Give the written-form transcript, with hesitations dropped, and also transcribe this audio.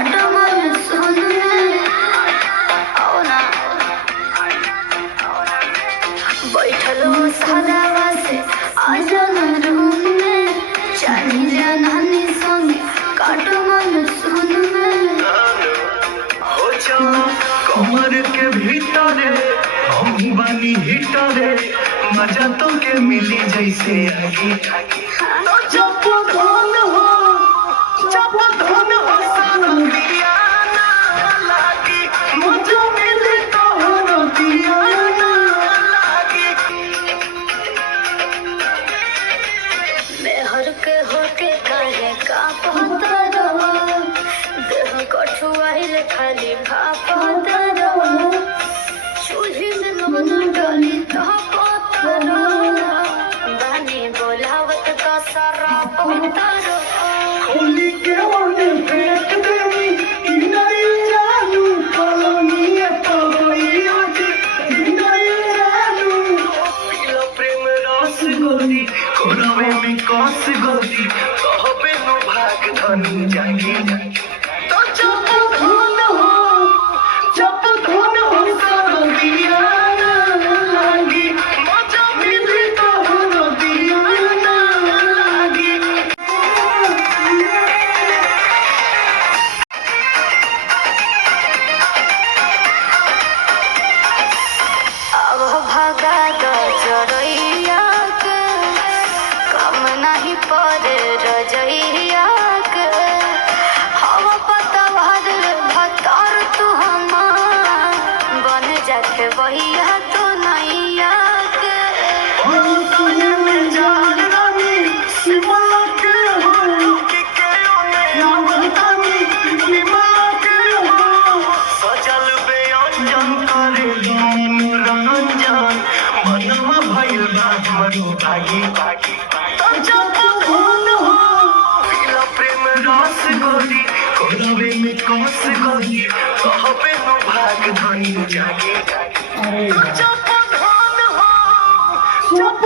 काटो मन सुन में आओ ना बैठलो सदावा से आजा ना रूम में चली जा नानी संग काटो मन सुन में हो चलो कमर के भीतरे हम बानी हिटरे मजा तो के मिली जैसे आगे तो जब धन हो सानंदिया ना लागी मजा मिले तो रतिया ना लागी मेहर के होके काहे का पता रहो देह कठुआइल खाली भापता रहो चूल्ही में नून डाली तो पता रहो बानी बोलावत का सारा पता रहो होली के ओने फेंक देनी इनाई जानू कलमी तो गई आज इनाई जानू पीला प्रेम रस गोरी कोरावे में कस गोरी कहबे नो भाग धनी जागी तो जब धन हो सानंदिया ना लागी मजा मिली तो रतिया ना लागी अब भगा दो चोरैया के कम नहीं पड़े रजैया के हवा पता भतर तू हमार बन जाके वहिया तो नैया के ताने में जान रानी सिमला के हो के ओने आवतानी सिमला के हो सजल बेअंजन करे मनोरंजन मनवा भइल बा मरो भागी तो जब धन हो पीला प्रेम रस गोरी कोरावे में कस गोरी कहबे नो भाग धनी जागे तो जब धन हो जब